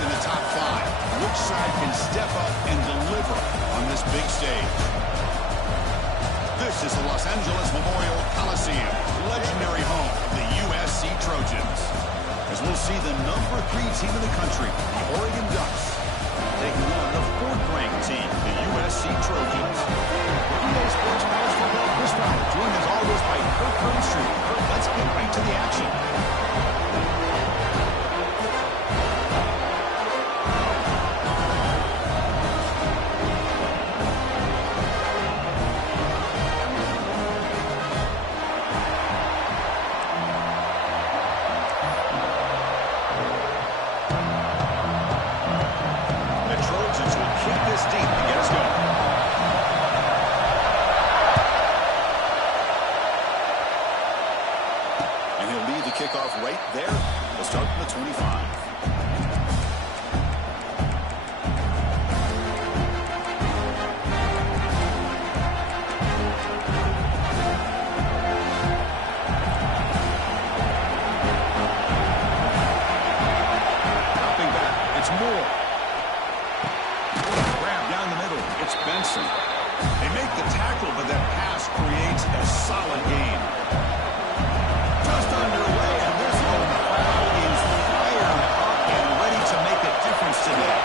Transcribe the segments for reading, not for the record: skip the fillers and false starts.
in the top 5. Which side can step up and deliver on this big stage? This is the Los Angeles Memorial Coliseum, legendary home of the USC Trojans. As we'll see the number 3 team in the country, the Oregon Ducks, taking on the 4th-ranked team, the USC Trojans. Monday Sports College Football Chris Fowler, joined as always by Kirk Herbstreit. Kirk, let's get right to the action. Kickoff right there. We'll start from the 25. Dropping back. It's Moore. Grab down the middle. It's Benson. They make the tackle, but that pass creates a solid gain. Just underway, and this whole crowd is fired up and ready to make a difference today.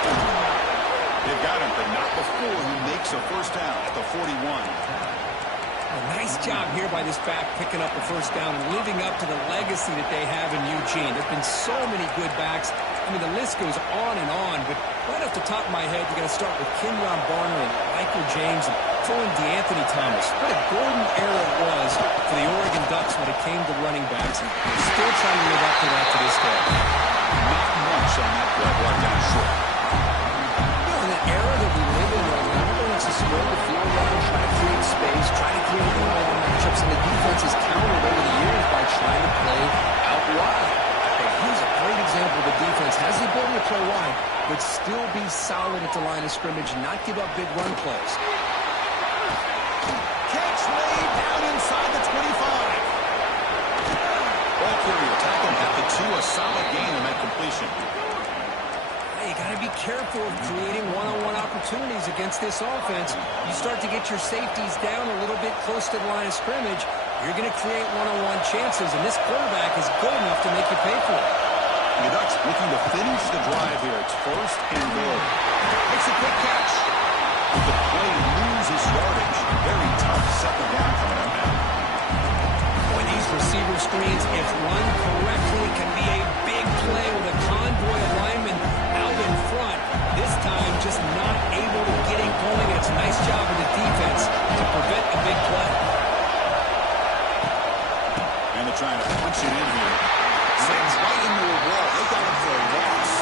They've got him, but not before he makes a first down at the 41. A nice job here by this back, picking up a first down and living up to the legacy that they have in Eugene. There's been so many good backs. I mean, the list goes on and on, but right off the top of my head, you got to start with Kenyon Barner and Michael James and throw in DeAnthony Thomas. What a golden era it was for the Oregon Ducks when it came to running backs. And they're still trying to live up to that to this day. Not much on that play, brought down short. You know, in the era that we live in right now, everyone wants to spread the field around, try to create space, try to create one-on-one matchups, and the defense has countered over the years by trying to play out wide. But here's a great example of the defense has the ability to play wide, but still be solid at the line of scrimmage and not give up big run plays. Catch made down inside the 25. Ball carrier tackled at the 2, a solid gain on that completion. You got to be careful of creating one-on-one opportunities against this offense. You start to get your safeties down a little bit close to the line of scrimmage, you're going to create one-on-one chances, and this quarterback is good enough to make you pay for it. The Ducks looking to finish the drive here. It's 1st and goal. Makes a quick catch. The play loses yardage. Very tough second down coming up now. Boy, these receiver screens, if run correctly, can be a big play with a convoy of linemen out in front. This time, just not able to get it going. It's a nice job of the defense to prevent a big play. And they're trying to punch it in here. Sends right into a wall. They got him for a loss.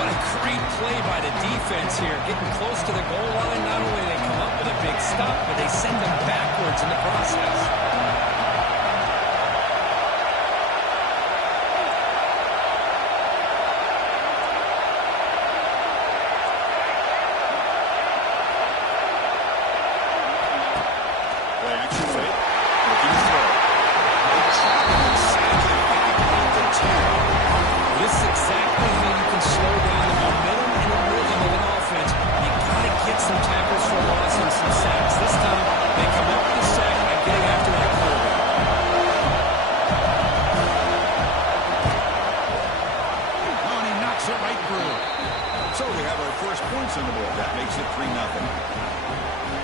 What a great play by the defense here. Getting close to the goal line, not only do they come up with a big stop, but they send them backwards in the process.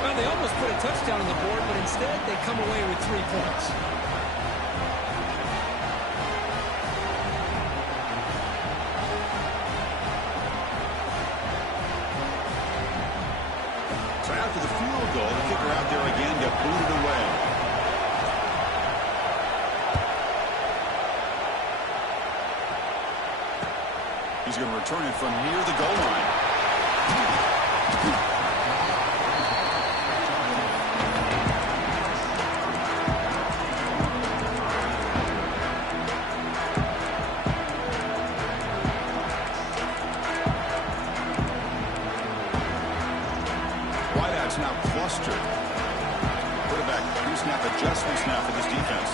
Well, they almost put a touchdown on the board, but instead they come away with 3 points. So after the field goal, the kicker out there again got booted away. He's going to return it from near the goal line. Wideouts now clustered. Quarterback pre-snap adjustments now for this defense.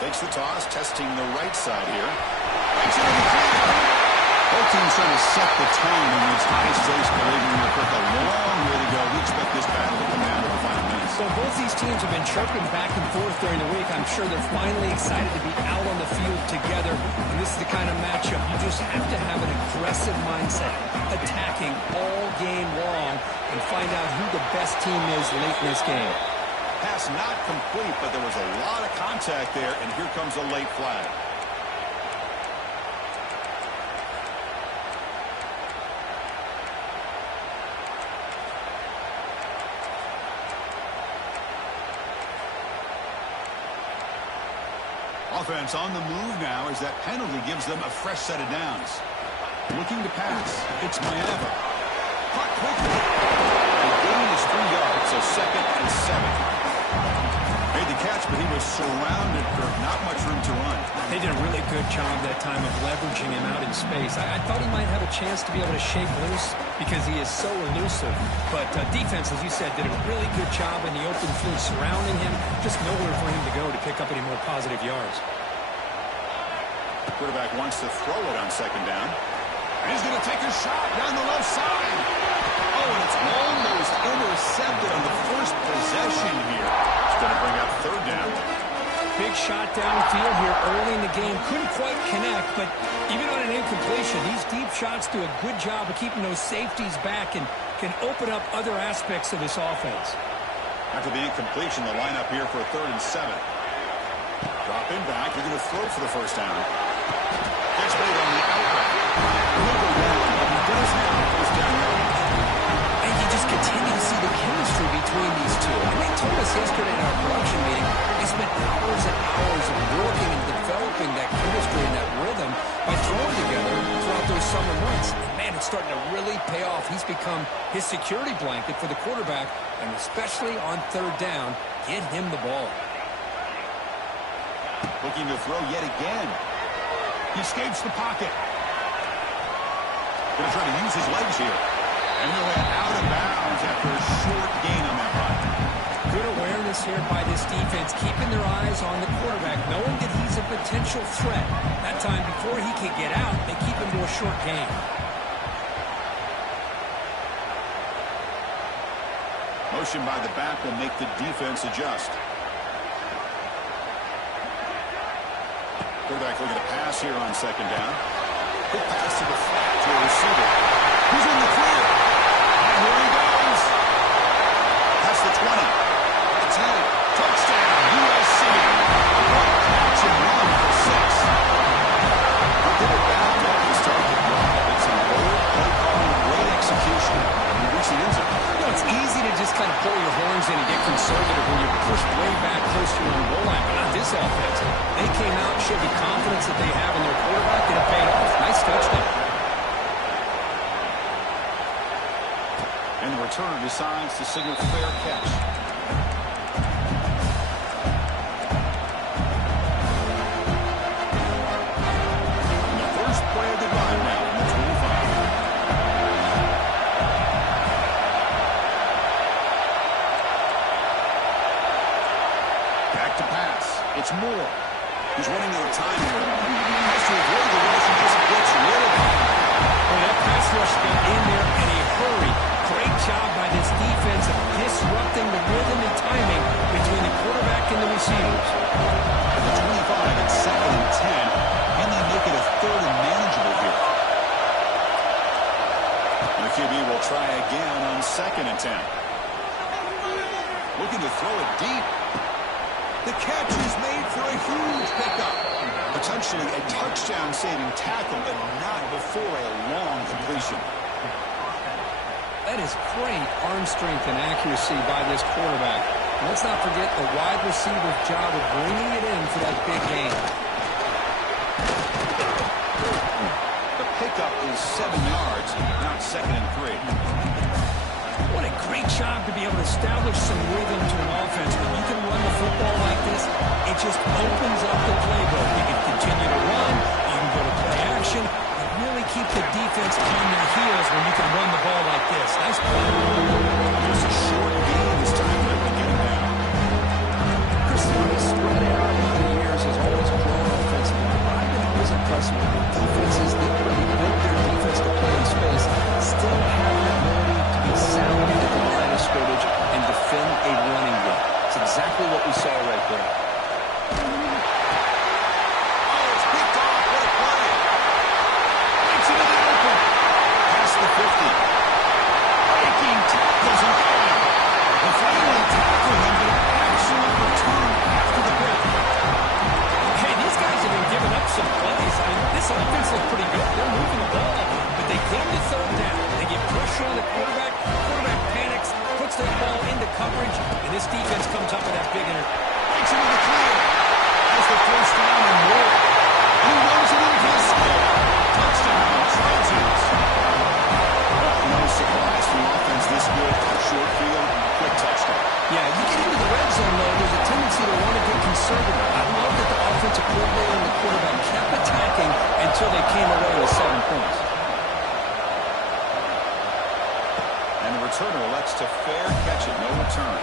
Takes the toss, testing the right side here. Makes it in the clear. Both teams trying to set the tone in these high stakes, believing they'll put a long way to go. We expect this battle to come down to the final minutes. So both these teams have been chirping back and forth during the week. I'm sure they're finally excited to be out on the field together. And this is the kind of matchup you just have to have an aggressive mindset, attacking all game long, and find out who the best team is late in this game. Pass not complete, but there was a lot of contact there, and here comes a late flag. Offense on the move now as that penalty gives them a fresh set of downs. Looking to pass. It's Maeva. Caught quickly. The gain is 3 yards, so 2nd and 7. Made the catch, but he was surrounded for not much room to run. They did a really good job that time of leveraging him out in space. I thought he might have a chance to be able to shake loose because he is so elusive. But defense, as you said, did a really good job in the open field surrounding him. Just nowhere for him to go to pick up any more positive yards. Quarterback wants to throw it on 2nd down. And he's going to take a shot down the left side. Oh, and it's almost intercepted on the first possession here. It's going to bring up 3rd down. Big shot downfield here early in the game. Couldn't quite connect, but even on an incompletion, these deep shots do a good job of keeping those safeties back and can open up other aspects of this offense. After the incompletion, the lineup here for a 3rd and 7. Dropping back, they're going to throw for the 1st down. Gets made on the outlet. He'll go down, but he does have a 1st down yardage. And you just continue to see the chemistry between these two. And they told us yesterday in our production meeting, they spent hours and hours of working and developing that chemistry and that rhythm by throwing together throughout those summer months. And man, it's starting to really pay off. He's become his security blanket for the quarterback, and especially on 3rd down, get him the ball. Looking to throw yet again. He escapes the pocket. Going to try to use his legs here. And he'll head out of bounds after a short gain on that run. Good awareness here by this defense, keeping their eyes on the quarterback, knowing that he's a potential threat. That time, before he can get out, they keep him to a short gain. Motion by the back will make the defense adjust. Quarterback looking to pass here on 2nd down. Quick pass to the flat to a receiver. Who's in the clear? And here he goes. That's the 20. The 10. Touchdown, USC. Great catch and run for 6. They did it backed up to start the drive. It's an old play calling, great execution. And we reach the end zone. You know, it's easy to just kind of pull your horns in and get conservative when you're pushed way back close to your own goal line, but not this offense. They came out and showed the confidence that they have in their quarterback, and it paid off. Nice touchdown. And the returner decides to signal fair catch. And the first play of the drive now from the 25. Back to pass. It's Moore. He's running out of time here. He has to avoid the rush and just gets rid of it. Well, that pass rush got in there in a hurry. Great job by this defense of disrupting the rhythm and timing between the quarterback and the receivers. At the 25, it's 2nd and 10. Can they make it a 3rd and manageable here? And the QB will try again on 2nd and 10. Looking to throw it deep. The catch is made for a huge pickup. Potentially a touchdown-saving tackle, but not before a long completion. That is great arm strength and accuracy by this quarterback. And let's not forget the wide receiver's job of bringing it in for that big gain. The pickup is 7 yards, now 2nd and 3. What a great job to be able to establish some rhythm to an offense. When you can run the football like this, it just opens up the playbook. You can continue to run, you can go to play action, and really keep the defense on their heels when you can run the ball like this. Nice play. Just a short gain this time, but we get him down. Chris, the spread out over the years has always grown offensively. But I've been always impressed with the defenses that really built their exactly what we saw right there. Oh, it's picked off. What a play. Gets into the open. Past the 50. Breaking tackles and going. They finally tackle him, but an excellent return after the break. Hey, these guys have been giving up some plays. I mean, this offense looks pretty good. They're moving the ball, but they get the third down. They get pressure on the quarterback. Quarterback panics, puts that ball into coverage, and this defense comes up with that big Breaks into the clear. Has the first down and more. And he runs it into the score. Touchdown, Trojans. No surprise from offense this good. Short field, quick touchdown. Yeah, you get into the red zone, though, there's a tendency to want to get conservative. I love that the offensive coordinator and the quarterback kept attacking until they came away with 7 points. And the returner elects to fair catch it. No return.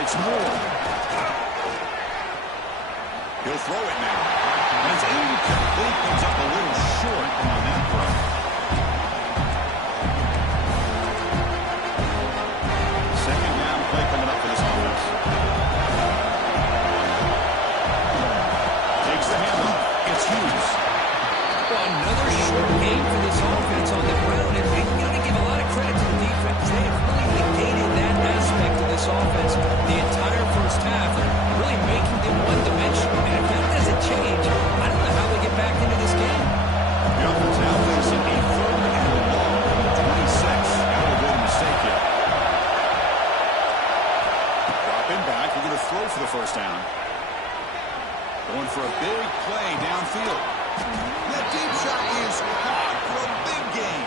It's Moore. He'll throw it now. And it's incomplete. Comes up a little short on that throw. Second down play coming up for this offense. Takes the handoff. It's Hughes. Well, another short game for this offense on the ground, and you got to give a lot of credit to the defense. They have really negated that aspect of this offense the entire first half, really making them one-dimensional. And if that doesn't change, I don't know how they get back into this game. The offense now facing a third and long 26. Got to avoid a mistake here. Dropping back. We're going to throw for the first down. Going for a big play downfield. That deep shot is caught for a big gain.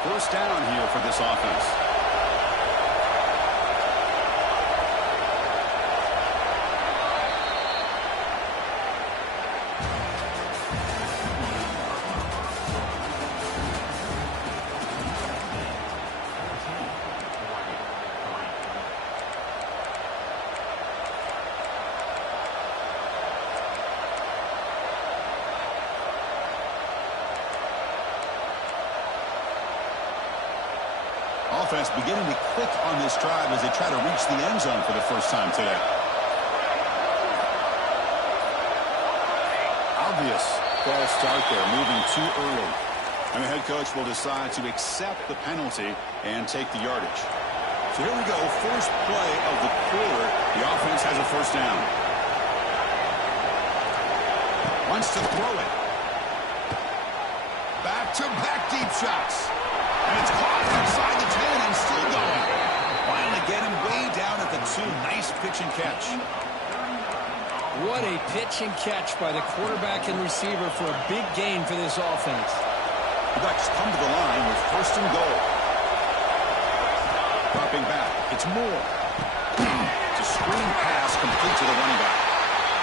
First down here for this offense. Offense beginning to click on this drive as they try to reach the end zone for the first time today. Obvious false start there, moving too early. And the head coach will decide to accept the penalty and take the yardage. So here we go, first play of the quarter. The offense has a first down. Wants to throw it. Back-to-back deep shots. And it's caught inside the 10 and still going. Finally get him way down at the 2. Nice pitch and catch. What a pitch and catch by the quarterback and receiver for a big gain for this offense. The Ducks come to the line with first and goal. Dropping back. It's Moore. It's a screen pass complete to the running back.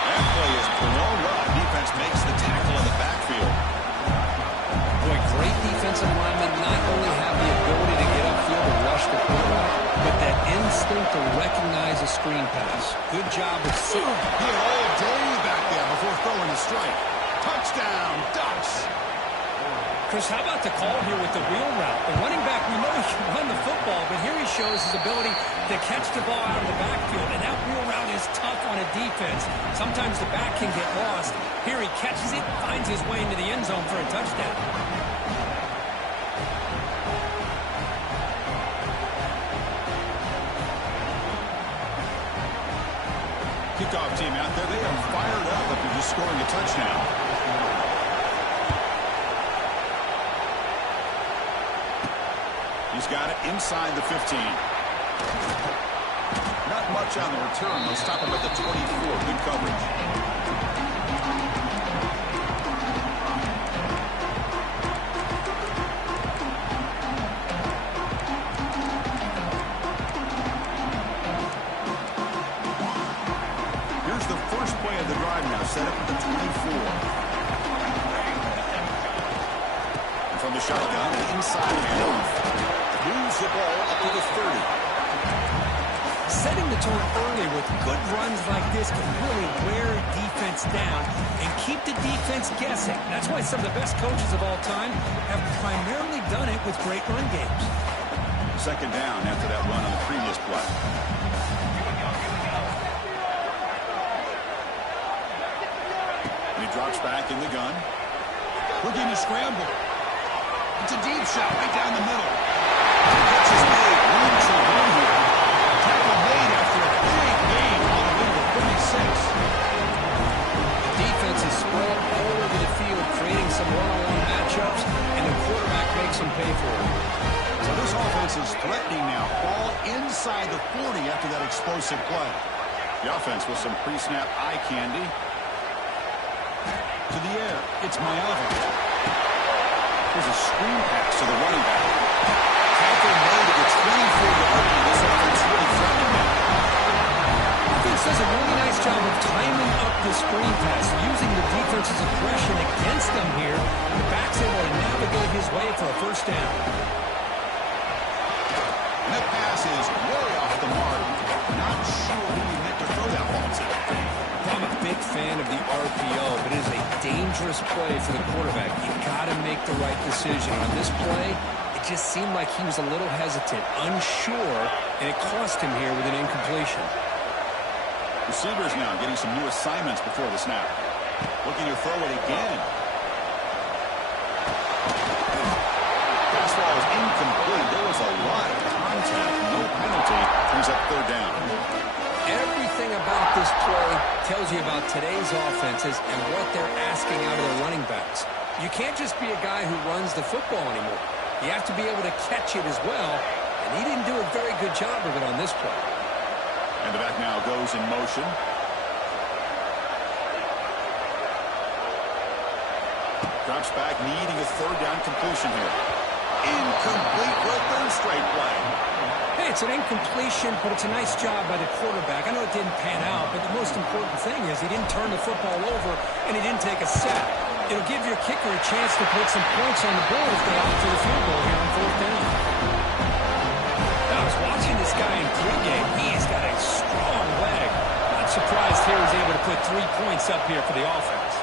That play is blown up. Defense makes the tackle in the backfield. Boy, great defensive linemen not only have the ability to get upfield and rush the quarterback, but that instinct to recognize a screen pass. Good job of He had all day back there before throwing the strike. Touchdown, Ducks. Chris, how about the call here with the wheel route? The running back, we know he can run the football, but here he shows his ability to catch the ball out of the backfield, and that wheel route is tough on a defense. Sometimes the back can get lost. Here he catches it, finds his way into the end zone for a touchdown. Kickoff team out there, they are fired up after just scoring a touchdown. He's got it inside the 15. Not much on the return. They'll stop him at the 24. Good coverage. play of the drive now, set up at the 24. And from the shotgun, the inside handoff. Moves the ball up to the 30. Setting the tone early with good runs like this can really wear defense down and keep the defense guessing. That's why some of the best coaches of all time have primarily done it with great run games. Second down after that run on the previous play. And he drops back in the gun. Looking to scramble. It's a deep shot right down the middle. Catch is made. Room to run here. Tackle made after a big gain all the way to 36. The defense is spread all over the field, creating some one-on-one matchups, and the quarterback makes them pay for it. So this offense is threatening now. Ball inside the 40 after that explosive play. The offense with some pre-snap eye candy. To the air. It's Mailata. There's a screen pass to the running back. Tackle made at the 24-yard line. This offense really threatening now. Offense does a really nice job of timing up the screen pass, using the defense's aggression against them here. The back's able to navigate his way for a first down. And that pass is way off the mark. Not sure who he meant to throw that ball to. I'm a big fan of the RPO, but it is a dangerous play for the quarterback. You got to make the right decision. On this play, it just seemed like he was a little hesitant, unsure, and it cost him here with an incompletion. Receivers now getting some new assignments before the snap. Looking to throw it again. Fastball is incomplete. There was a lot of contact. No penalty. Brings up third down. Everything about this play tells you about today's offenses and what they're asking out of their running backs. You can't just be a guy who runs the football anymore. You have to be able to catch it as well, and he didn't do a very good job of it on this play. And the back now goes in motion. Drops back, needing a third down completion here. Incomplete for a third straight play. Hey, it's an incompletion, but it's a nice job by the quarterback. I know it didn't pan out, but the most important thing is he didn't turn the football over and he didn't take a sack. It'll give your kicker a chance to put some points on the board if they opt for the field goal here on fourth down. Now, I was watching this guy in pregame. He's got a strong leg. Not surprised here he's able to put 3 points up here for the offense.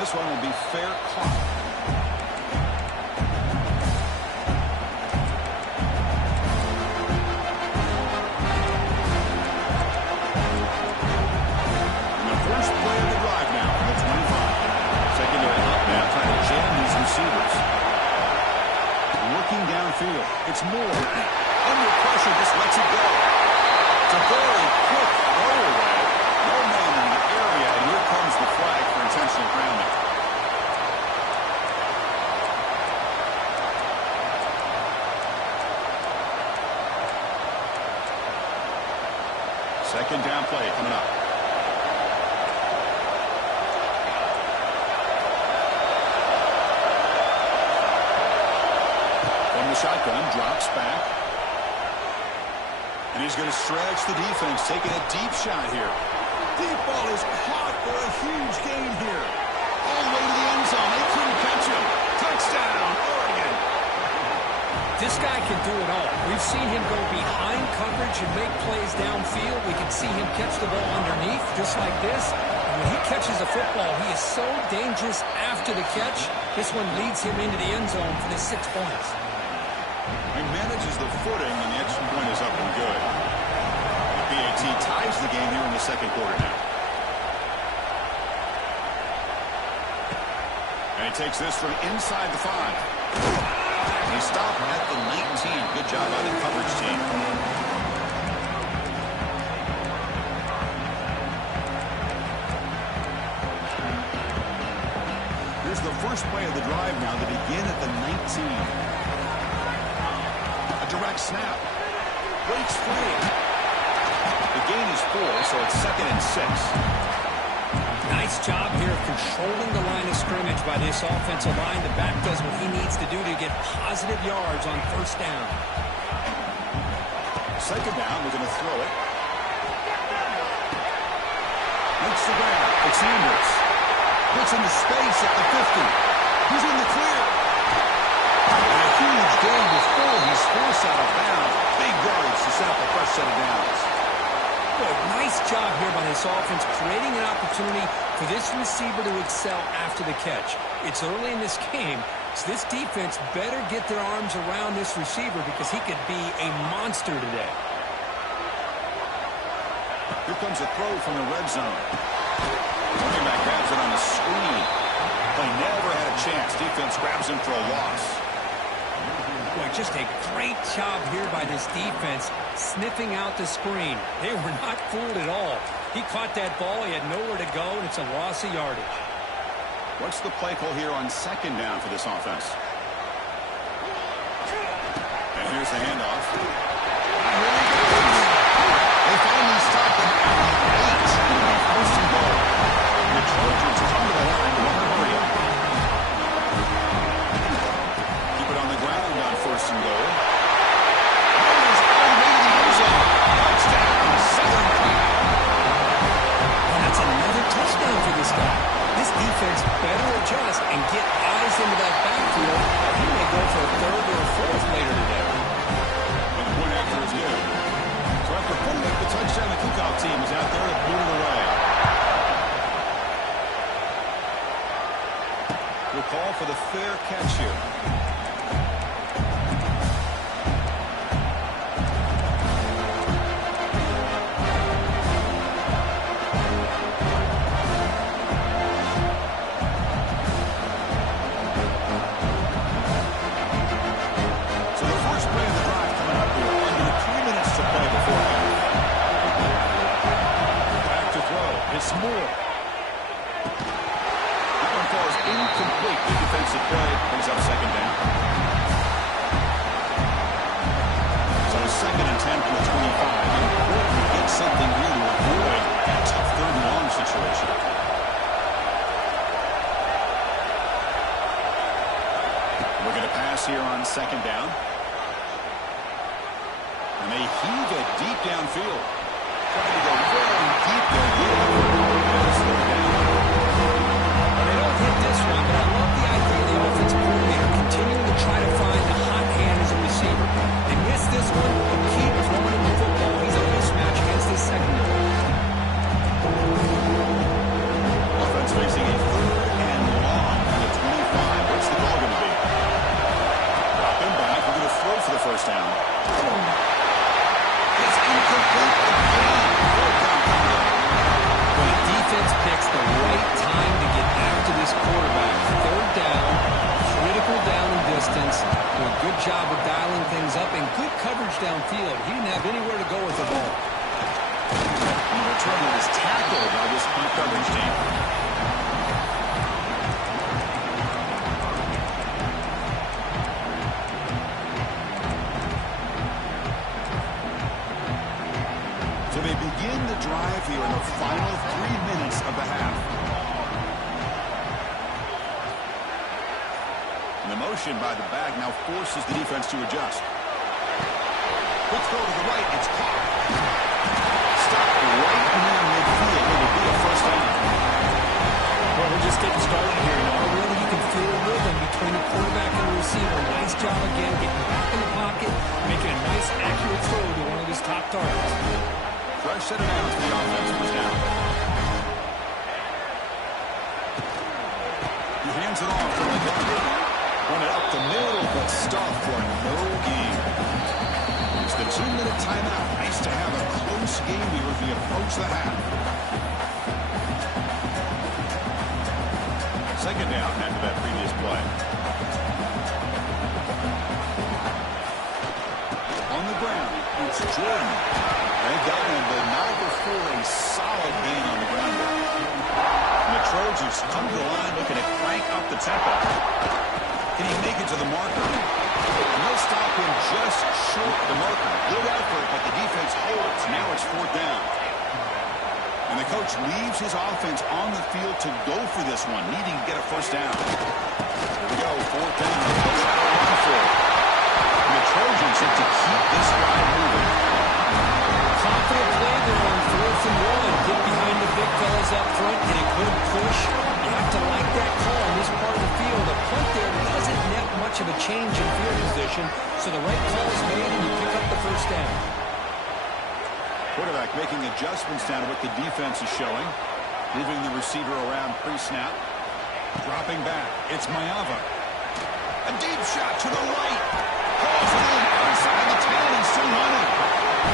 This one will be fair caught. Downfield. It's Moore. Under pressure, just lets it go. It's a very quick throwaway. No man in the area, and here comes the flag for intentional grounding. Second down play coming up. Shotgun, drops back. And he's going to stretch the defense, taking a deep shot here. Deep ball is caught for a huge gain here. All the way to the end zone. They couldn't catch him. Touchdown, Oregon. This guy can do it all. We've seen him go behind coverage and make plays downfield. We can see him catch the ball underneath, just like this. And when he catches the football, he is so dangerous after the catch. This one leads him into the end zone for the 6 points. He manages the footing, and the extra point is up and good. The PAT ties the game here in the second quarter now. And he takes this from inside the 5. He stopped at the 19. Good job by the coverage team. Here's the first play of the drive now to begin at the 19. Direct snap. Breaks free. The gain is 4, so it's 2nd and 6. Nice job here of controlling the line of scrimmage by this offensive line. The back does what he needs to do to get positive yards on first down. Second down, we're going to throw it. gets into space at the 50. He's in the clear. And a huge gain before he's forced out of bounds. Big yards to set up a fresh set of downs. Boy, nice job here by this offense, creating an opportunity for this receiver to excel after the catch. It's early in this game, so this defense better get their arms around this receiver because he could be a monster today. Here comes a throw from the red zone. Running back grabs it on the screen. Play never had a chance. Defense grabs him for a loss. Boy, just a great job here by this defense, sniffing out the screen. They were not fooled at all. He caught that ball. He had nowhere to go, and it's a loss of yardage. What's the play call here on second down for this offense? And here's the handoff. They finally stop him at the 8. First and goal. The Trojans come to the line to run a hurry up. Keep it on the ground on first and goal. Touchdown, Southern Cal. And that's another touchdown for this guy. This defense better adjust and get eyes into that backfield. He may go for a third or a fourth later today. And the point after is good. So after putting up the touchdown, the kickoff team is out there to boot it away. We'll call for the fair catch here. It's Moore. That one falls incomplete. The defensive play brings up second down. So second and 10 from the 25. Important to get something here to avoid that tough third and long situation. We're going to pass here on second down. And they heave it deep downfield. Trying to go very deep there. They don't hit this one, but I love the idea of the offensive coordinator continuing to try to find the hot hand as a receiver. They miss this one, but keep throwing him the football. He's a mismatch against this secondary. Offense facing a third and long from the 25. What's the goal going to be? Drop him back. We're going to throw for the first down. It's incomplete again. When the defense picks the right time to get after this quarterback, third down, critical down and distance, do a good job of dialing things up, and good coverage downfield. He didn't have anywhere to go with the ball. And the return is tackled by this punt coverage team. So they begin the drive here in the final 3 minutes of the half. And the motion by the back now forces the defense to adjust. Quick throw to the right. It's caught. Stopped right near midfield. It will be a first down. Well, we're just getting started here. Already you can feel a rhythm between the quarterback and the receiver. Nice job again, getting back in the pocket, making a nice, accurate throw to one of his top targets. Fresh set of downs for the offense. First down. He hands it off from the gun. Run it up the middle, but stopped for no gain. It's the 2-minute timeout. Nice to have a close game here as we approach the half. Second down after that previous play. On the ground, it's Jordan. They got him, but not before a solid gain on the ground. And the Trojans come to the line looking to crank up the tempo. Can he make it to the marker? And they'll stop him just short of the marker. Good effort, but the defense holds. Now it's fourth down. And the coach leaves his offense on the field to go for this one, needing to get a first down. Here we go, fourth down. They'll try to run for it. And the Trojans have to keep this drive moving. Confident play there on 4th and 1. Get behind the big fellas up front, get a good push. You have to like quarterback making adjustments down to what the defense is showing. Moving the receiver around pre-snap. Dropping back. It's Maiava. A deep shot to the right. Calls it in outside the 10 and still running.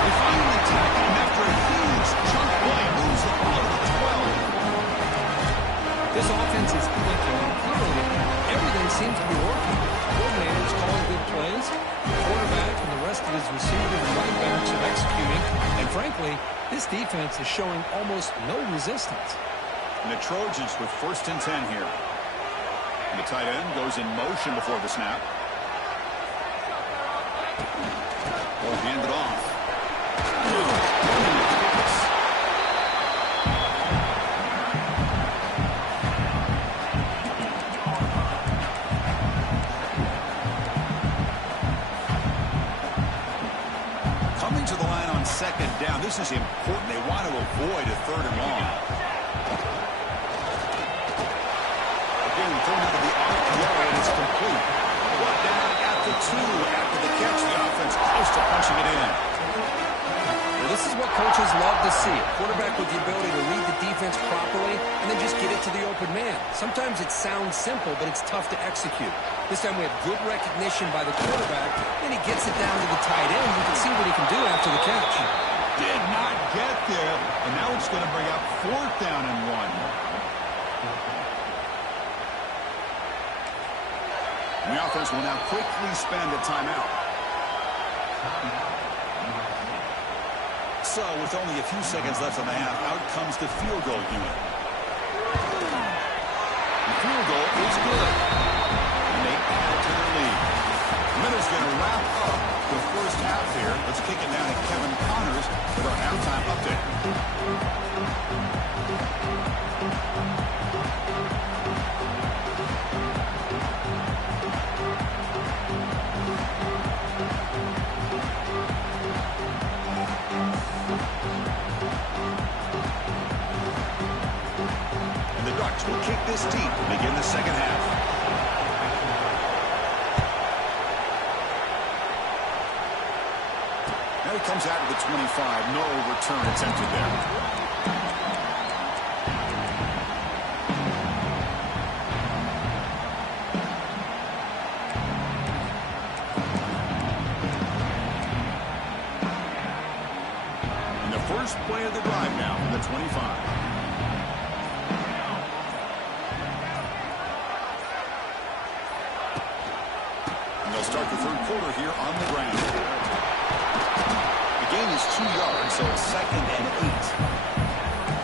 They finally tackle him after a huge chunk play. Moves the ball to the 12. This offense is clicking, and clearly everything seems to be working. Coordinators calling good plays. The quarterback and the rest of his receivers and running backs are executing. And frankly, this defense is showing almost no resistance. And the Trojans with 1st and 10 here. And the tight end goes in motion before the snap. Will hand it off. Coming to the line on 2nd down. This is important. They want to avoid a 3rd and long. Again, thrown out of the RPO, and it's complete. Brought down at the 2 after the catch. The offense close to punching it in. Well, this is what coaches love to see. A quarterback with the ability to read the defense properly and then just get it to the open man. Sometimes it sounds simple, but it's tough to execute. This time we have good recognition by the quarterback. Then he gets it down to the tight end. You can see what he can do after the catch. Did not get there, and now it's going to bring up 4th down and 1. The offense will now quickly spend a timeout. So, with only a few seconds left in the half, out comes the field goal unit. The field goal is good. And they add to their lead. Miller's going to wrap up the first half here. Let's kick it down to Kevin Connors with our halftime update. And the Ducks will kick this deep to begin the second half. Now he comes out to the 25. No return attempted there. And the first play of the drive now from the 25. And they'll start the 3rd quarter here on the ground. The gain is 2 yards, so it's 2nd and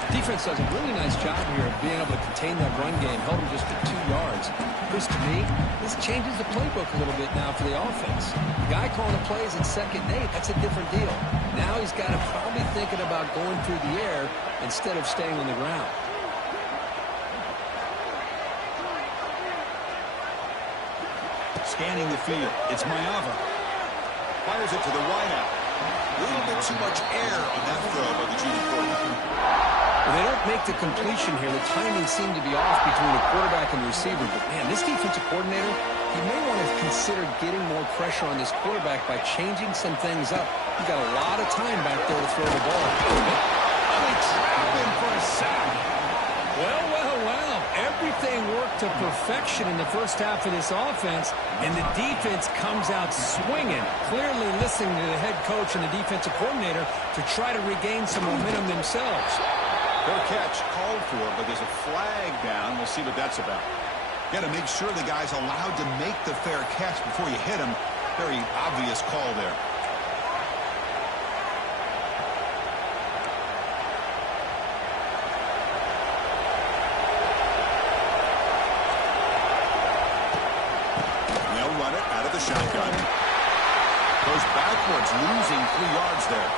8. Defense does a really nice job here of being able to contain that run game, held him just for 2 yards. Chris, to me, this changes the playbook a little bit now for the offense. The guy calling the plays at 2nd and 8, that's a different deal. Now he's got to probably thinking about going through the air instead of staying on the ground. Scanning the field, it's Maiava. Fires it to the wideout. A little bit too much air on that throw by the junior quarterback. Well, they don't make the completion here. The timing seemed to be off between the quarterback and the receiver. But, man, this defensive coordinator, he may want to consider getting more pressure on this quarterback by changing some things up. He's got a lot of time back there to throw the ball. Oh, they trap him for a sack. Well, well, well. Everything worked to perfection in the first half of this offense, and the defense comes out swinging, clearly listening to the head coach and the defensive coordinator to try to regain some momentum themselves. Fair catch called for, but there's a flag down. We'll see what that's about. Got to make sure the guy's allowed to make the fair catch before you hit him. Very obvious call there. They'll run it out of the shotgun. Goes backwards, losing 3 yards there.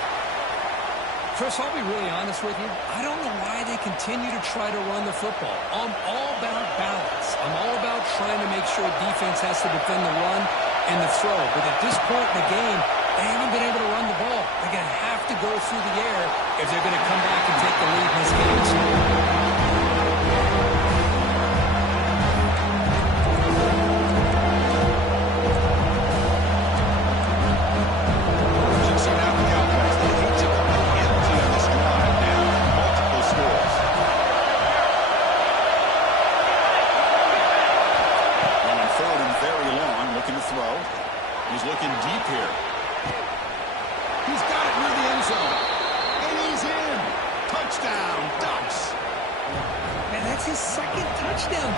Chris, I'll be really honest with you. I don't know why they continue to try to run the football. I'm all about balance. I'm all about trying to make sure defense has to defend the run and the throw. But at this point in the game, they haven't been able to run the ball. They're going to have to go through the air if they're going to come back and take the lead in this game.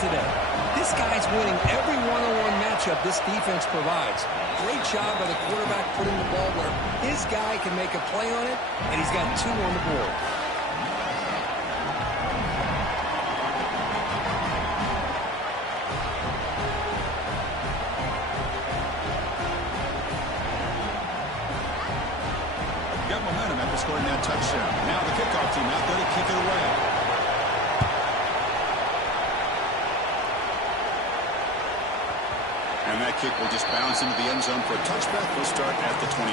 today. This guy's winning every one-on-one matchup this defense provides. Great job by the quarterback putting the ball where his guy can make a play on it, and he's got 2 on the board. Got momentum after scoring that touchdown. Now the kickoff team out there to kick it away. And that kick will just bounce into the end zone for a touchback. We'll start at the 25.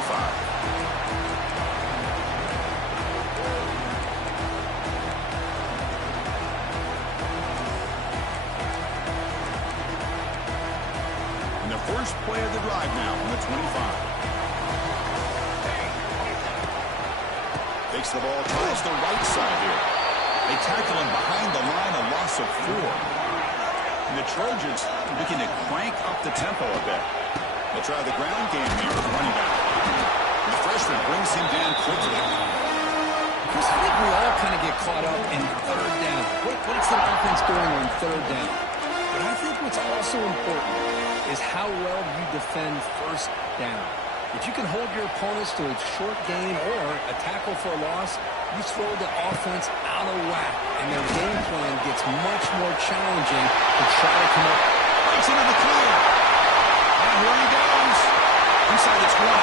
And the first play of the drive now from the 25. Takes the ball, tries the right side here. They tackle him behind the line, a loss of 4. And the Trojans looking to crank up the tempo a bit. They'll try the ground game here with the running back. And the freshman brings him down quickly. Chris, I think we all kind of get caught up in third down. What's the offense doing on third down? But I think what's also important is how well you defend first down. If you can hold your opponents to a short gain or a tackle for a loss, you throw the offense out of whack, and their game plan gets much more challenging to try to come up. Breaks into the clear. And here he goes. Inside the 20.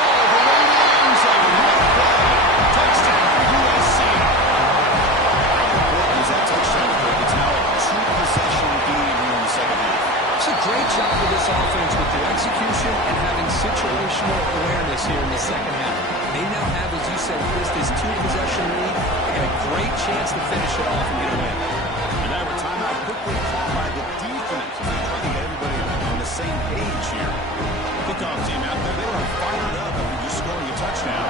Oh, the way to the end zone. What a play. Touchdown for USC. How important is that touchdown? It's now a 2-possession game here in the second half. It's a great job of this offense with their execution and having situational awareness here in the second half. They now have, as you said, Chris, this 2-possession lead. They got a great chance to finish it off and get a win. And now a timeout quickly called by the defense. They're trying to get everybody on the same page here. Kickoff team out there, they were fired up after just scoring a touchdown.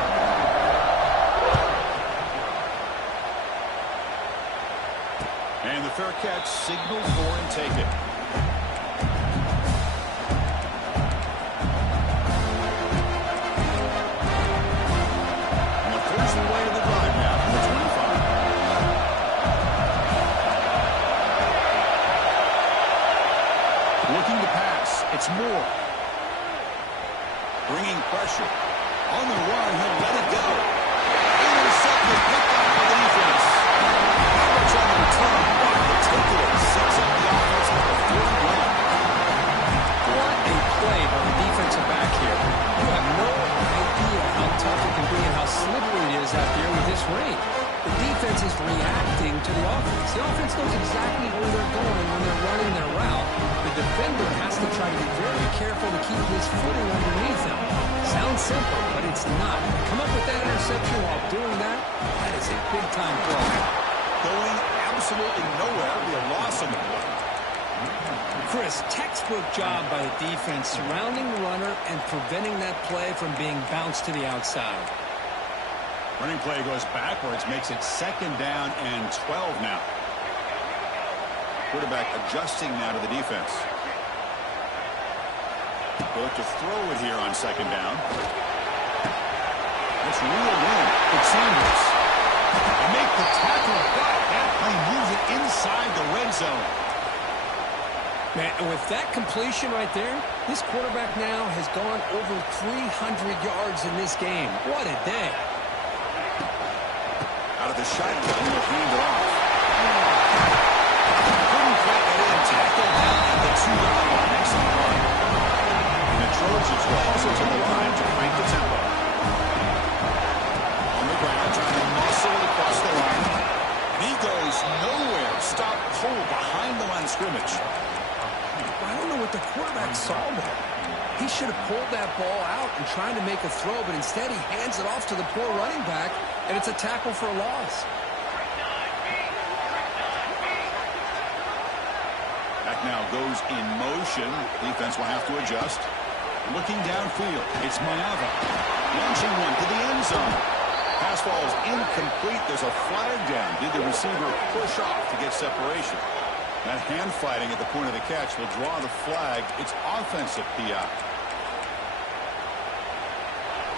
And the fair catch signaled for and take it. It's Moore. Bringing pressure. On the run, he'll let it go. Intercepted, picked up by the defense. Roberts on the return. The takeaway sets up the offense with a 4-1. What a play by the defensive back here. You have no idea how tough it can be and how slippery it is out there with this rain. The defense is reacting to the offense. The offense knows exactly where they're going when they're running their route. The defender has to try to be very careful to keep his footing underneath him. Sounds simple, but it's not. Come up with that interception while doing that, that is a big-time play. Going absolutely nowhere. Be a loss on the play. Chris, textbook job by the defense surrounding the runner and preventing that play from being bounced to the outside. Running play goes backwards, makes it 2nd down and 12 now. Quarterback adjusting now to the defense. They'll look to throw it here on 2nd down. That's reeled in for Sanders. They make the tackle, but that play moves it inside the red zone. Man, and with that completion right there, this quarterback now has gone over 300 yards in this game. What a day. Out of the shotgun, they'll hand it off. Couldn't quite get in. Tackle down at the 2-yard line. Excellent run. And the Trojans will also to the line to crank the tempo. On the ground, trying to muscle it across the line. And he goes nowhere. Stop cold behind the line of scrimmage. I don't know what the quarterback saw there. He should have pulled that ball out and tried to make a throw, but instead he hands it off to the poor running back, and it's a tackle for a loss. Back now goes in motion. Defense will have to adjust. Looking downfield, it's Maiava. Launching one to the end zone. Pass falls incomplete. There's a flag down. Did the receiver push off to get separation? That hand fighting at the point of the catch will draw the flag. It's offensive PI.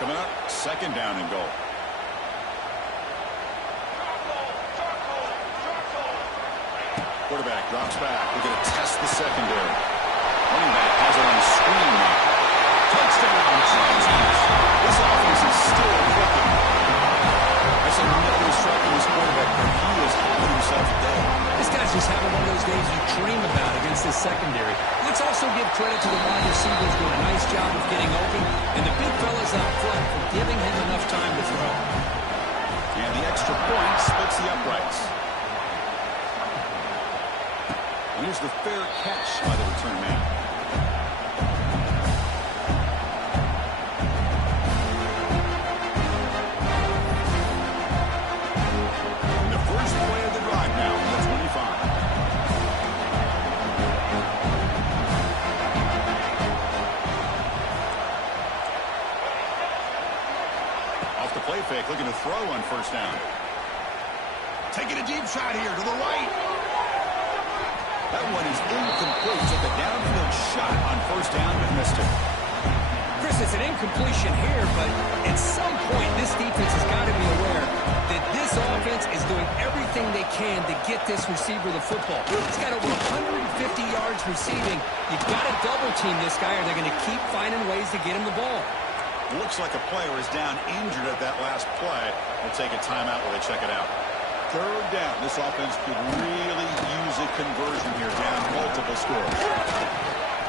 Coming up, 2nd down and goal. Quarterback drops back. We're going to test the secondary. Running back has it on the screen now. Touchdown, Chargers. This offense is still clicking. That's another strike from his quarterback, but he is having himself a day. This guy's just having one of those days you dream about against this secondary. Let's also give credit to the wide receivers doing a nice job of getting open, and the big fellas up front for giving him enough time to throw. And the extra point splits the uprights. And here's the fair catch by the return man. And the first play of the drive now from the 25. Off the play fake, looking to throw on first down. Taking a deep shot here to the right. That one is incomplete. Took a downfield shot on first down, but missed it. Chris, it's an incompletion here, but at some point this defense has got to be aware that this offense is doing everything they can to get this receiver the football. He's got over 150 yards receiving. You've got to double team this guy, or they're going to keep finding ways to get him the ball. Looks like a player is down injured at that last play. We'll take a timeout while they check it out. Third down. This offense could really use a conversion here, down multiple scores.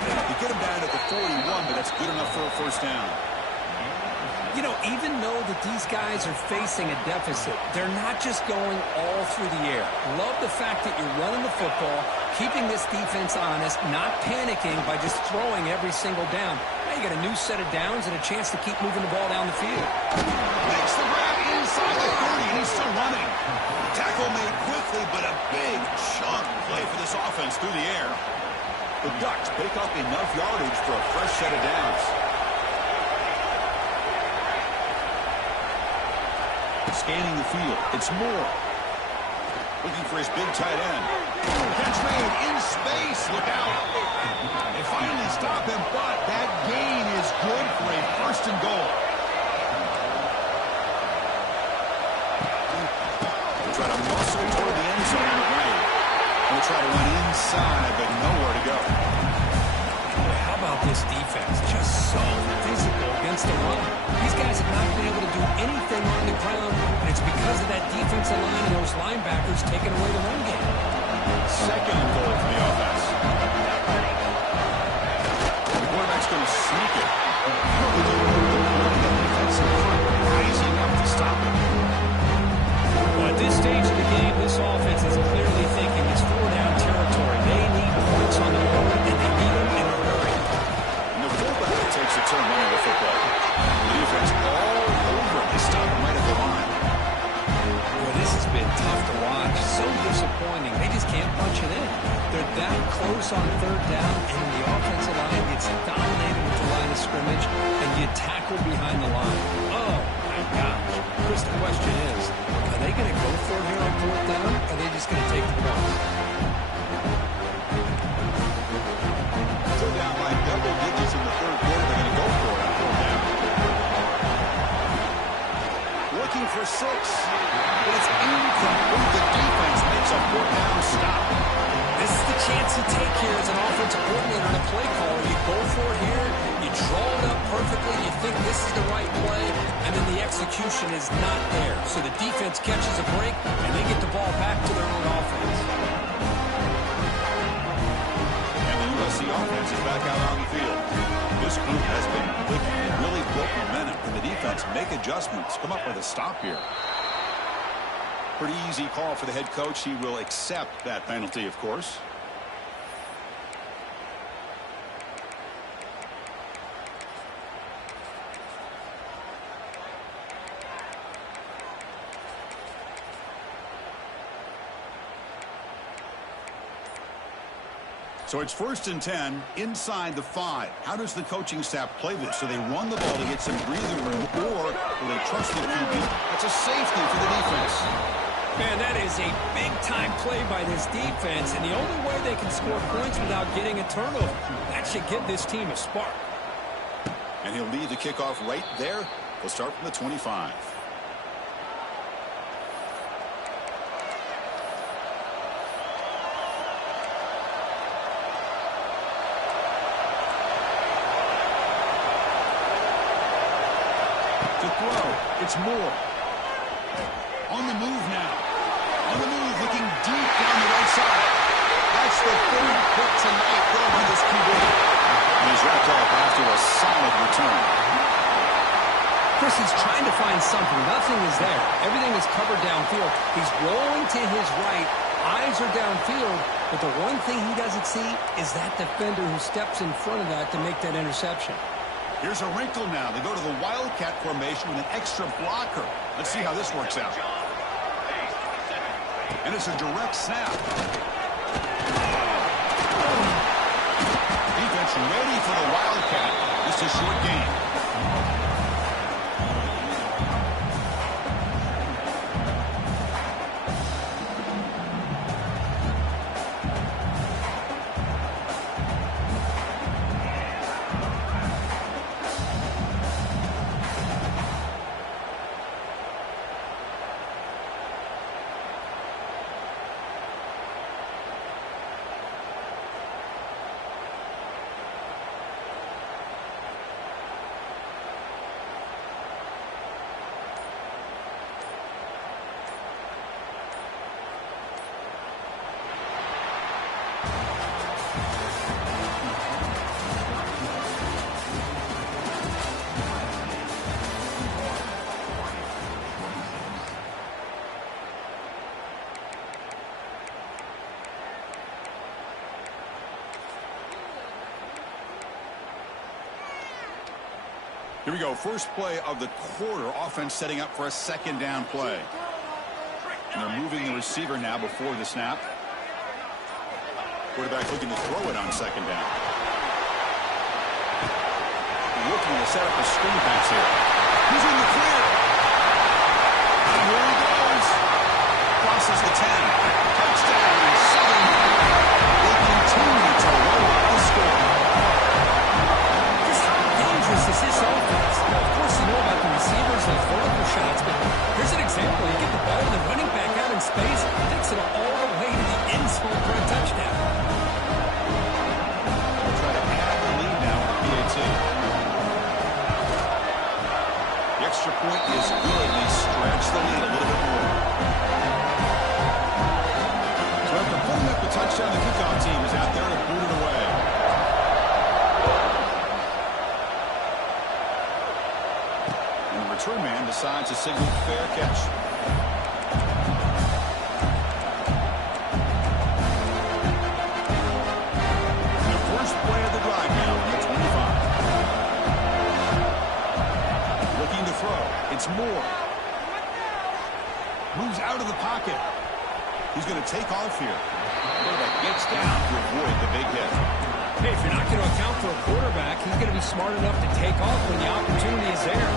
You get them down at the 41, but that's good enough for a first down. You know, even though that these guys are facing a deficit, they're not just going all through the air. Love the fact that you're running the football, keeping this defense honest, not panicking by just throwing every single down. Now you got a new set of downs and a chance to keep moving the ball down the field. Makes the grab inside the 30, and he's still running. Tackle made quickly, but a big chunk play for this offense through the air. The Ducks pick up enough yardage for a fresh set of downs. Scanning the field, it's Moore. Looking for his big tight end. Catch made in space, look out. They finally stop him, but that gain is good for a first and goal. Try to muscle toward the end zone right. We'll try to run inside, but nowhere to go. How about this defense? Just so physical against the run. These guys have not been able to do anything on the ground, and it's because of that defensive line and those linebackers taking away the run game. Second and goal for the offense. The quarterback's going to sneak it. The defensive front rising up to stop it. Well, at this stage of the game, this offense is clearly thinking it's four-down territory. They need points on the board, and they need them in a hurry. And the fullback takes a turn running the football. The defense all over him. They stop him right at the line. Boy, this has been tough to watch. So disappointing. They just can't punch it in. They're that close on third down, and the offensive line gets dominated with the line of scrimmage, and you tackle behind the line. Oh, my gosh. Chris, the question is, are they going to go for it here on fourth down, or are they just going to take the points? They're down by double digits in the third quarter. They're going to go for it on fourth down. Looking for six. But it's incomplete. The defense makes a fourth down stop. This is the chance you take here as an offensive coordinator and a play caller. You go for it here, you draw it up perfectly, you think this is the right play, and then the execution is not there. So the defense catches a break, and they get the ball back to their own offense. And the USC offense is back out on the field. This group has been clicking and really built momentum. Can the defense make adjustments, come up with a stop here? Pretty easy call for the head coach. He will accept that penalty, of course. So it's 1st and 10 inside the 5. How does the coaching staff play this? So they run the ball to get some breathing room, or will they trust the QB? That's a safety for the defense. Man, that is a big-time play by this defense, and the only way they can score points without getting a turnover. That should give this team a spark. And he'll lead the kickoff right there. He'll start from the 25. It's Moore. On the move now. On the move, looking deep down the right side. That's the third pick tonight going by this QB. And he's wrapped up after a solid return. Chris is trying to find something. Nothing is there. Everything is covered downfield. He's rolling to his right. Eyes are downfield. But the one thing he doesn't see is that defender who steps in front of that to make that interception. Here's a wrinkle now. They go to the Wildcat formation with an extra blocker. Let's see how this works out. And it's a direct snap. Defense ready for the Wildcat. This is a short game. Here we go. First play of the quarter. Offense setting up for a second down play. And they're moving the receiver now before the snap. Quarterback looking to throw it on second down. Looking to set up a screen pass here. He's in the clear. And here he goes. Crosses the 10. Touchdown. Southern. They continue to roll out the score. This is his offense. Now, of course, you know about the receivers, those vertical shots, but here's an example. You get the ball to the running back out in space, takes it all the way to the end zone for a touchdown. They'll try to add the lead now with the PAT. The extra point is good. They stretch the lead a little bit more. So after pulling up the touchdown, the kickoff team is out there to boot it away. Return man decides to signal fair catch. The first play of the drive now from the 25. Looking to throw. It's Moore. Moves out of the pocket. He's going to take off here. Quarterback gets down to avoid the big hit. Hey, if you're not going to account for a quarterback, he's going to be smart enough to take off when the opportunity is there.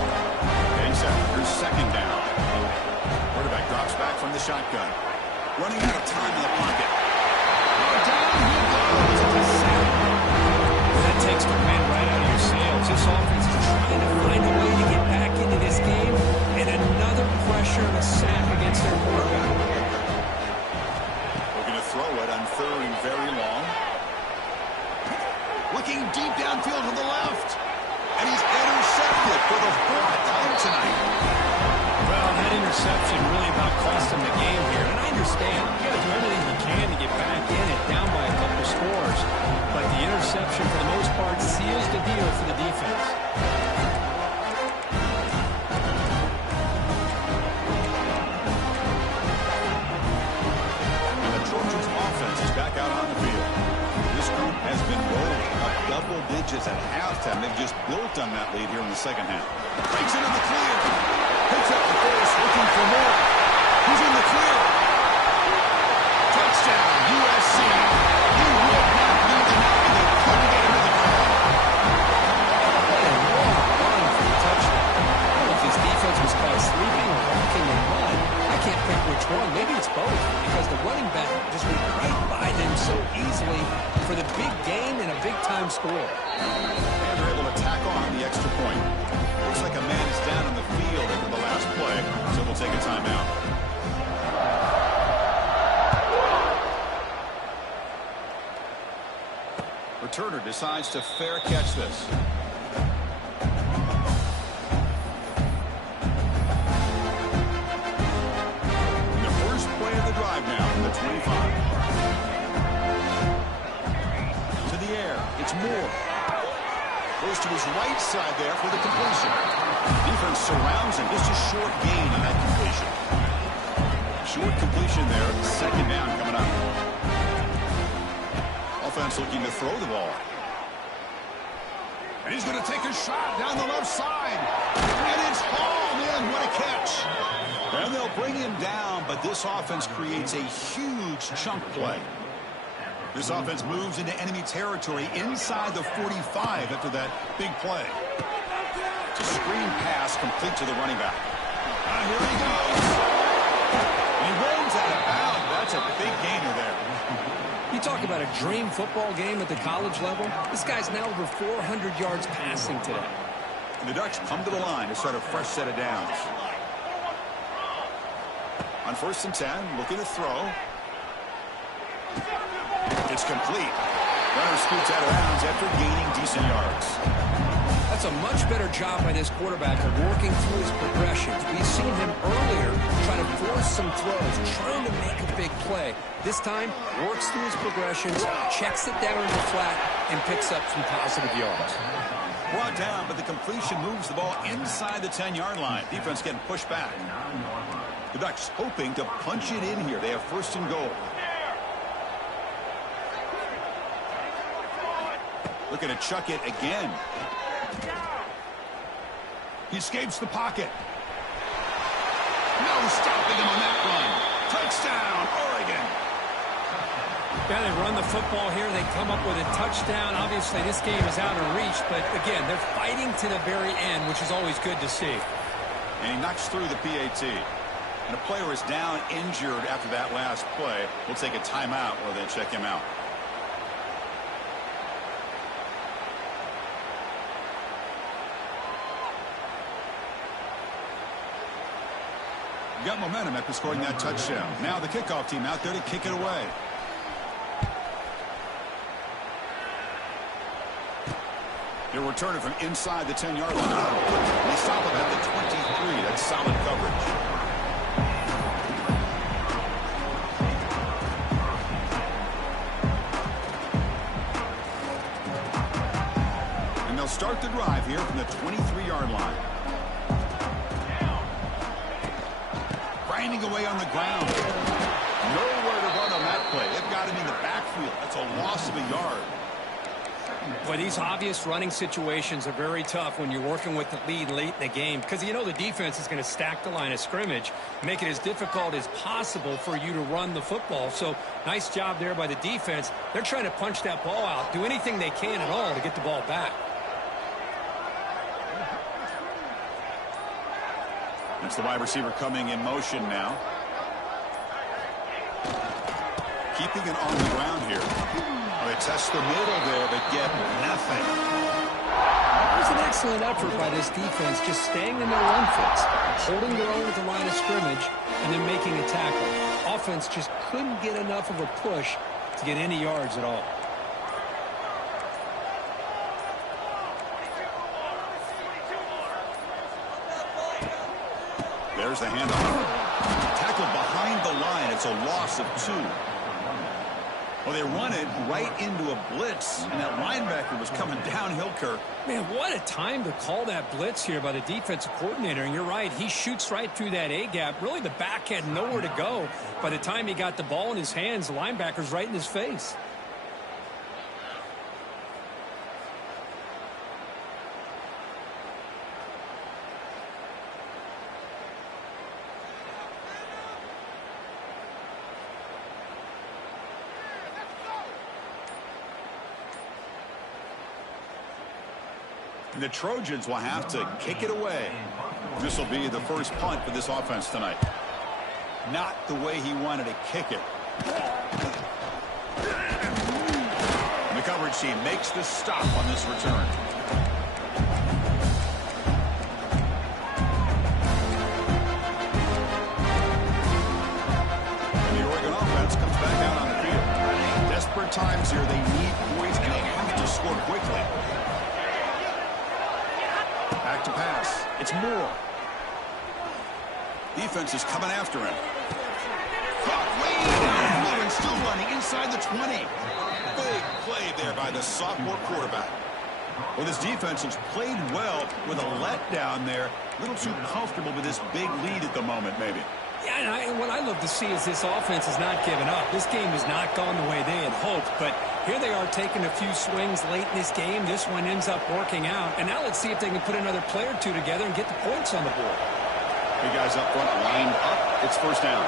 Here's second down. Quarterback drops back from the shotgun. Running out of time in the pocket. Down he goes. It's a sack. That takes the wind right out of your sails. This offense is trying to find a way to get back into this game, and another pressure and a sack against their quarterback. Looking to throw it on third and very long. Looking deep downfield to the left. And he's intercepted for the fourth time tonight. Well, that interception really about cost him the game here. And I understand. You got to do everything you can to get back in it, down by a couple scores. But the interception, for the most part, seals the deal for the defense. And the Trojans' offense is back out on the field. This group has been rolling up double digits at halftime. They've just built on that lead here in the second half. Breaks into the clear. Picks up the force, looking for more. He's in the clear. Touchdown, USC. He would not be denied. They couldn't get into the ground. What a long run for the touchdown. I don't know if his defense was caught sleeping or walking the run. I can't pick which one. Maybe it's both, because the running back just went right by them so easily for the big game and a big-time score. And they're able to tack on the extra point. Looks like a man is down on the field after the last play, so we'll take a timeout. Returner decides to fair catch this. to his right side there for the completion. Defense surrounds him. Just a short gain on that completion. Short completion there. Second down coming up. Offense looking to throw the ball. And he's going to take a shot down the left side. And it's hauled in. What a catch. And they'll bring him down, but this offense creates a huge chunk play. This offense moves into enemy territory inside the 45 after that big play. It's a screen pass complete to the running back. Here he goes. And he runs out of bounds. That's a big gainer there. You talk about a dream football game at the college level. This guy's now over 400 yards passing today. And the Ducks come to the line to start a fresh set of downs. On 1st and 10, looking to throw. It's complete. Runner scoots out of bounds after gaining decent yards. That's a much better job by this quarterback of working through his progressions. We've seen him earlier try to force some throws, trying to make a big play. This time, works through his progressions, checks it down in the flat, and picks up some positive yards. Brought down, but the completion moves the ball inside the 10-yard line. Defense getting pushed back. The Ducks hoping to punch it in here. They have 1st and goal. Looking to chuck it again. He escapes the pocket. No stopping him on that run. Touchdown, Oregon. Yeah, they run the football here. They come up with a touchdown. Obviously, this game is out of reach, but again, they're fighting to the very end, which is always good to see. And he knocks through the PAT. And a player is down injured after that last play. We'll take a timeout while they check him out. Got momentum after scoring that touchdown. Now the kickoff team out there to kick it away. They'll return it from inside the 10-yard line. They stop him at the 23. That's solid coverage. And they'll start the drive here from the 23-yard line. Grinding away on the ground. Nowhere to run on that play. They've got him in the backfield. That's a loss of a yard. Boy, these obvious running situations are very tough when you're working with the lead late in the game because you know the defense is going to stack the line of scrimmage, make it as difficult as possible for you to run the football. So nice job there by the defense. They're trying to punch that ball out, do anything they can at all to get the ball back. That's the wide receiver coming in motion now. Keeping it on the ground here. They test the middle there, but get nothing. It was an excellent effort by this defense, just staying in their run fits, holding their own at the line of scrimmage, and then making a tackle. Offense just couldn't get enough of a push to get any yards at all. There's the handoff. Tackled behind the line. It's a loss of 2. Well, they run it right into a blitz, and that linebacker was coming downhill, Kirk. Man, what a time to call that blitz here by the defensive coordinator. And you're right, he shoots right through that A-gap. Really, the back had nowhere to go. By the time he got the ball in his hands, the linebacker's right in his face. The Trojans will have to kick it away. This will be the first punt for this offense tonight. Not the way he wanted to kick it. And the coverage team makes the stop on this return. And the Oregon offense comes back out on the field. Desperate times here. They need points, and they have to score quickly. Back to pass. It's Moore. Defense is coming after him. Caught way down and still running inside the 20. Big play there by the sophomore quarterback. Well, this defense has played well with a letdown there. A little too comfortable with this big lead at the moment, maybe. Yeah, and what I love to see is this offense has not given up. This game has not gone the way they had hoped, but here they are taking a few swings late in this game. This one ends up working out, and now let's see if they can put another play or two together and get the points on the board. Big guys up front lined up. It's first down.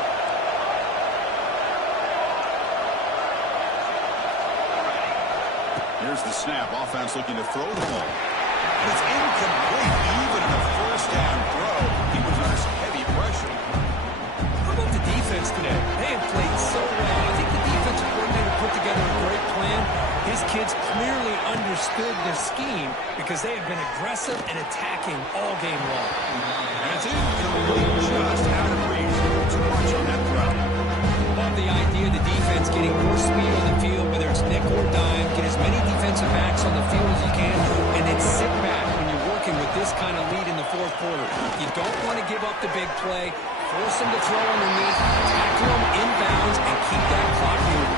Here's the snap. Offense looking to throw the ball. And it's incomplete. Even in a first down throw, he was under some heavy pressure. How about the defense today? They have played so well. I think the defensive coordinator put together a great plan. His kids clearly understood the scheme because they have been aggressive and attacking all game long. And it's incomplete. Just out of reach. Too much on that throw. Love the idea of the defense getting more speed on the field, whether it's nickel or dime, get as many defensive backs on the field as you can, and then sit back when you're working with this kind of lead in the fourth quarter. You don't want to give up the big play, force them to throw underneath, tackle them inbounds, and keep that clock moving.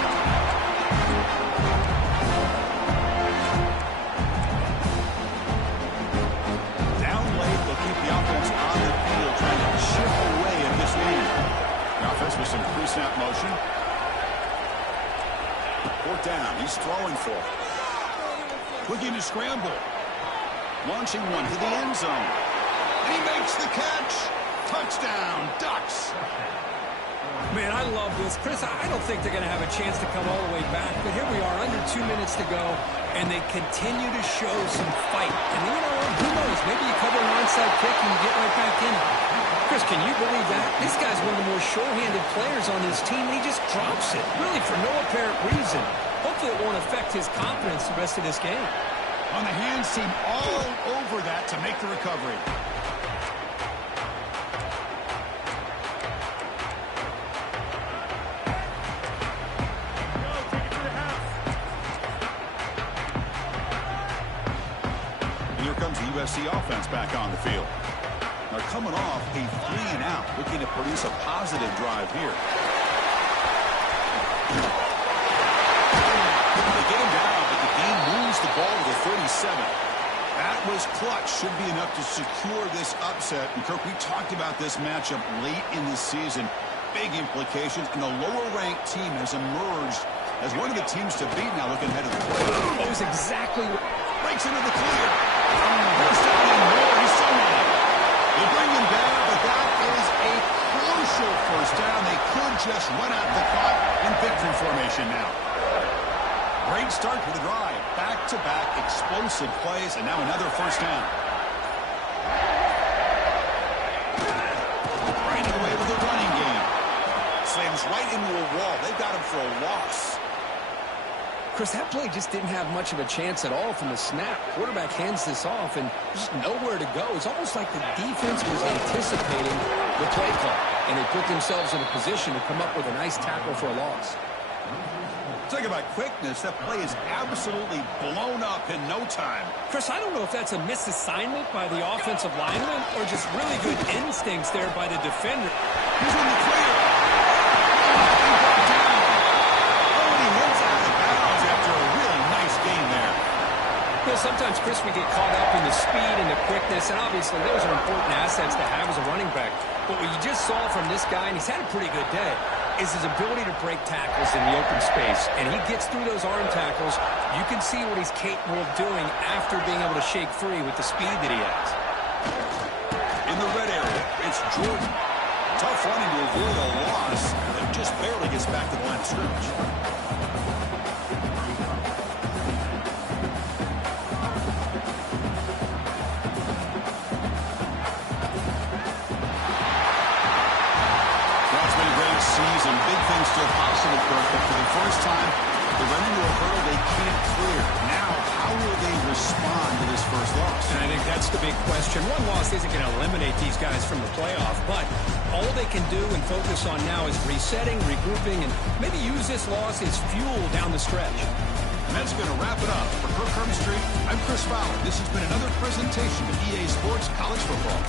Down late, they'll keep the offense on the field, trying to chip away at this lead. The offense with some pre-snap motion. Fourth down. He's throwing for it. Looking to scramble. Launching one to the end zone. And he makes the catch. Touchdown, Ducks. Man, I love this. Chris, I don't think they're going to have a chance to come all the way back, but here we are, under 2 minutes to go, and they continue to show some fight. And you know what? Who knows? Maybe you cover an onside kick and you get right back in it. Chris, can you believe that? This guy's one of the more sure-handed players on this team, and he just drops it, really for no apparent reason. Hopefully it won't affect his confidence the rest of this game. On the hands team all over that to make the recovery. And here comes the USC offense back on the field. They're coming off a 3-and-out, looking to produce a positive drive here. They get him down, but the game moves the ball to the 37. That was clutch. Should be enough to secure this upset. And, Kirk, we talked about this matchup late in the season. Big implications, and the lower-ranked team has emerged as one of the teams to beat now looking ahead of the play. That was exactly what... Breaks into the clear. First down and more. He's so mad. They bring him down, but that is a crucial first down. They could just run out the clock in victory formation now. Great start for the drive. Back-to-back explosive plays, and now another first down. Right away with the running game. Slams right into a wall. They've got him for a loss. Chris, that play just didn't have much of a chance at all from the snap. Quarterback hands this off, and there's nowhere to go. It's almost like the defense was anticipating the play call, and they put themselves in a position to come up with a nice tackle for a loss. Talk about quickness. That play is absolutely blown up in no time. Chris, I don't know if that's a misassignment by the offensive lineman or just really good instincts there by the defender. He's in the clear. Sometimes, Chris, we get caught up in the speed and the quickness, and obviously those are important assets to have as a running back. But what you just saw from this guy, and he's had a pretty good day, is his ability to break tackles in the open space. And he gets through those arm tackles. You can see what he's capable of doing after being able to shake free with the speed that he has. In the red area, it's Jordan. Tough running to avoid a loss, and just barely gets back to the line of scrimmage. Season. Big things still possible, Kirk, but for the first time, they run into a hurdle they can't clear. Now, how will they respond to this first loss? And I think that's the big question. One loss isn't going to eliminate these guys from the playoff, but all they can do and focus on now is resetting, regrouping, and maybe use this loss as fuel down the stretch. And that's going to wrap it up. For Kirk Herbstreit, I'm Chris Fowler. This has been another presentation of EA Sports College Football.